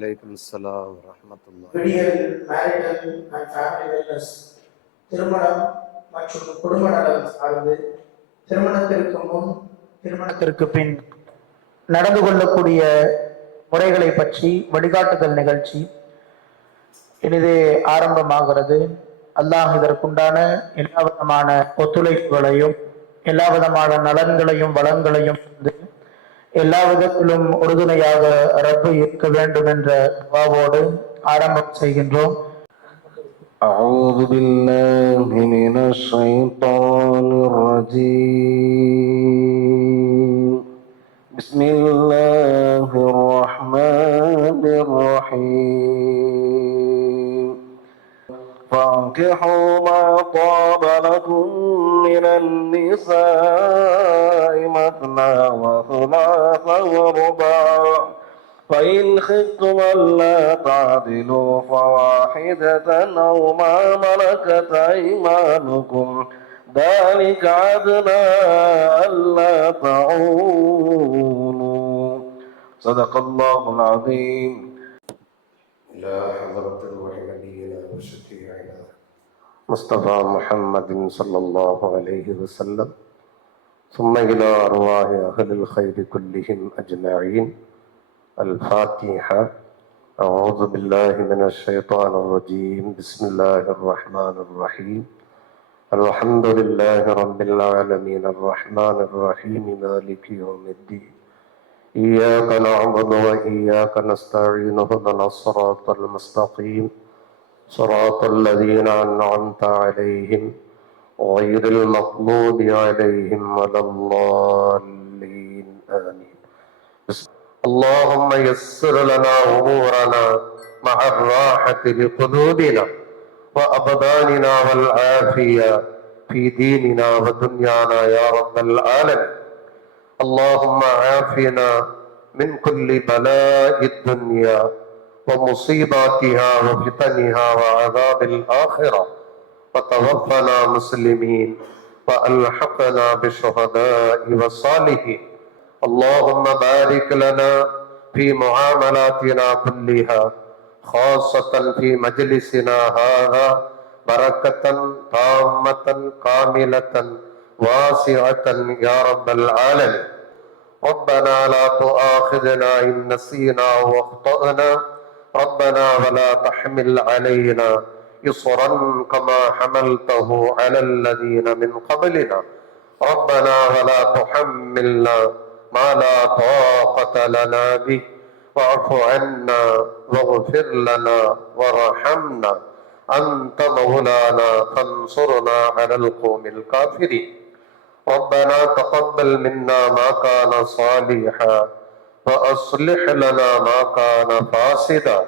வலைக்கும் அஸ்ஸலாம் வரஹ்மத்துல்லாஹி. விடியல், மேரிட்டல் அண்ட் ஃபேமிலி வெல்னஸ், திருமணம் மற்றும் குடும்ப நலம் சார்ந்து திருமணத்திற்கு முன் திருமணத்திற்கு பின் நடந்து கொள்ளக்கூடிய முறைகளை பற்றி வழிகாட்டுதல் நிகழ்ச்சி இனிதே ஆரம்பமாகிறது. அல்லாஹ் இதற்குண்டான எல்லா விதமான ஒத்துழைப்புகளையும் எல்லா விதமான நலன்களையும் வளங்களையும் எல்லா விதத்திலும் உறுதுணையாக ரப்பு இருக்க வேண்டும் என்ற துஆவோடு ஆரம்பம் செய்கின்றோம். أعوذ بالله من الشيطان الرجيم. بسم الله الرحمن الرحيم. فانكحوا ما طاب لكم من النساء مثنى وثلاث ورباع فإن خفتم ألا تعدلوا فواحدة أو ما ملكت أيمانكم ذلك أدنى ألا تعولوا. صدق الله العظيم. إلى حضرة الروح نبينا وشفيعنا مصطفى محمد صلى الله عليه وسلم ثم إلى أرواح أهل الخير كلهم أجمعين. الفاتحة. أعوذ بالله من الشيطان الرجيم. بسم الله الرحمن الرحيم. الحمد لله رب العالمين الرحمن الرحيم مالك يوم الدين. إياك نعبد وإياك نستعين اهدنا الصراط المستقيم صراط الذين أنعمت عليهم غير المغضوب عليهم ولا الضالين آمين. اللهم يسر لنا أمورنا مع الراحة لقلوبنا وأبداننا والعافية في ديننا ودنيانا يا رب العالمين. اللهم عافنا من كل بلاء الدنيا ومصيباتها وفتنها وعذاب الآخرة وتوفنا مسلمين وألحقنا بالشهداء والصالحين. اللهم بارك لنا في معاملاتنا كلها خاصة في مجلسنا هذا بركة تامة كاملة واسعة يا رب العالمين. ربنا لا تؤاخذنا إن نسينا واخطأنا ربنا ولا تحمل علينا إصرا كما حملته على الذين من قبلنا ربنا ولا تحملنا ما لا طاقة لنا به واعف عنا واغفر لنا وارحمنا أنت مولانا فانصرنا على القوم الكافرين. ربنا تقبل منا ما كان صالحا وأصلح لنا ما كان فاسدا.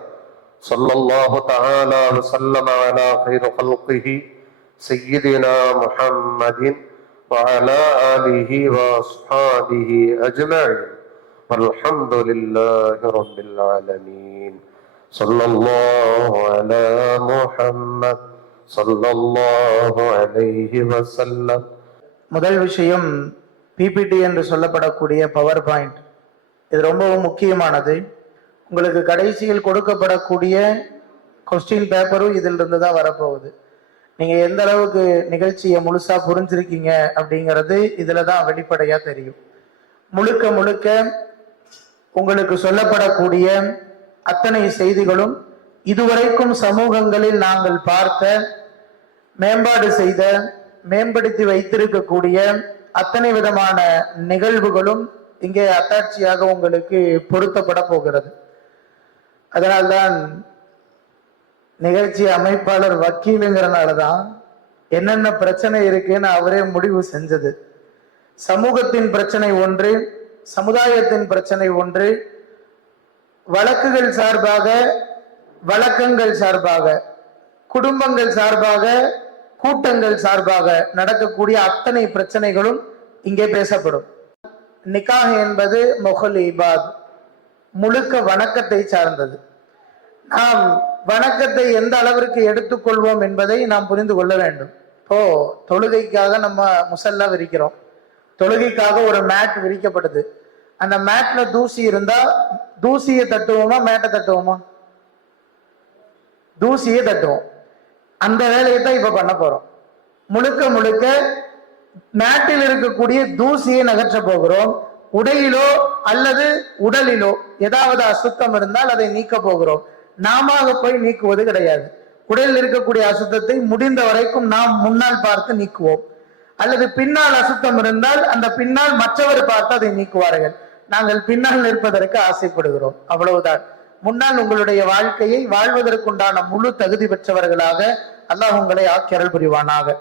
صلى الله تعالى وسلم على خير خلقه سيدنا محمد وعلى آله وأصحابه أجمعين والحمد لله رب العالمين. صلى الله على محمد صلى الله عليه وسلم. முதல் விஷயம் பிபிடி என்று சொல்லப்படக்கூடிய பவர் பாயிண்ட். இது ரொம்பவும் முக்கியமானது. உங்களுக்கு கடைசியில் கொடுக்கப்படக்கூடிய கொஸ்டின் பேப்பரும் இதில் இருந்து தான் வரப்போகுது. நீங்க எந்த அளவுக்கு நிகழ்ச்சியை முழுசா புரிஞ்சிருக்கீங்க அப்படிங்கிறது இதுல தான் வெளிப்படையா தெரியும். முழுக்க முழுக்க உங்களுக்கு சொல்லப்படக்கூடிய அத்தனை செய்திகளும் இதுவரைக்கும் சமூகங்களில் நாங்கள் பார்த்த மேம்பாடு செய்த மேம்படுத்தி வைத்திருக்கக்கூடிய அத்தனை விதமான நிகழ்வுகளும் இங்கே அத்தாட்சியாக உங்களுக்கு பொருத்தப்பட போகிறது. அதனால்தான் நிகழ்ச்சி அமைப்பாளர் வக்கீலுங்கிறனாலதான் என்னென்ன பிரச்சனை இருக்குன்னு அவரே முடிவு செஞ்சது. சமூகத்தின் பிரச்சனை ஒன்று, சமுதாயத்தின் பிரச்சனை ஒன்று, வழக்குகள் சார்பாக, வழக்கங்கள் சார்பாக, குடும்பங்கள் சார்பாக, கூட்டங்கள் சார்பாக நடக்கக்கூடிய அத்தனை பிரச்சனைகளும் இங்கே பேசப்படும். நிக்காஹ் என்பது மொஹல் இபாத், முழுக்க வணக்கத்தை சார்ந்தது. நாம் வணக்கத்தை எந்த அளவிற்கு எடுத்துக்கொள்வோம் என்பதை நாம் புரிந்து கொள்ள வேண்டும். இப்போ தொழுகைக்காக நம்ம முசல்லா விரிக்கிறோம், தொழுகைக்காக ஒரு மேட் விரிக்கப்படுது. அந்த மேட்ல தூசி இருந்தா தூசியை தட்டுவோமா மேட்டை தட்டுவோமா? தூசியை தட்டுவோம். அந்த வேலையை தான் இப்ப பண்ண போறோம். முழுக்க முழுக்க மேட்டில் இருக்கக்கூடிய தூசியை நகற்ற போகிறோம். உடையிலோ அல்லது உடலிலோ ஏதாவது அசுத்தம் இருந்தால் அதை நீக்க போகிறோம். நாம போய் நீக்குவது கிடையாது. உடலில் இருக்கக்கூடிய அசுத்தத்தை முடிந்த வரைக்கும் நாம் முன்னால் பார்த்து நீக்குவோம். அல்லது பின்னால் அசுத்தம் இருந்தால் அந்த பின்னால் மற்றவர் பார்த்து அதை நீக்குவார்கள். நாங்கள் பின்னால் நிற்பதற்கு ஆசைப்படுகிறோம், அவ்வளவுதான். முன்னால் உங்களுடைய வாழ்க்கையை வாழ்வதற்குண்டான முழு தகுதி பெற்றவர்களாக அல்லாஹ் உங்களை ஆக்கி அருள் புரிவானாக.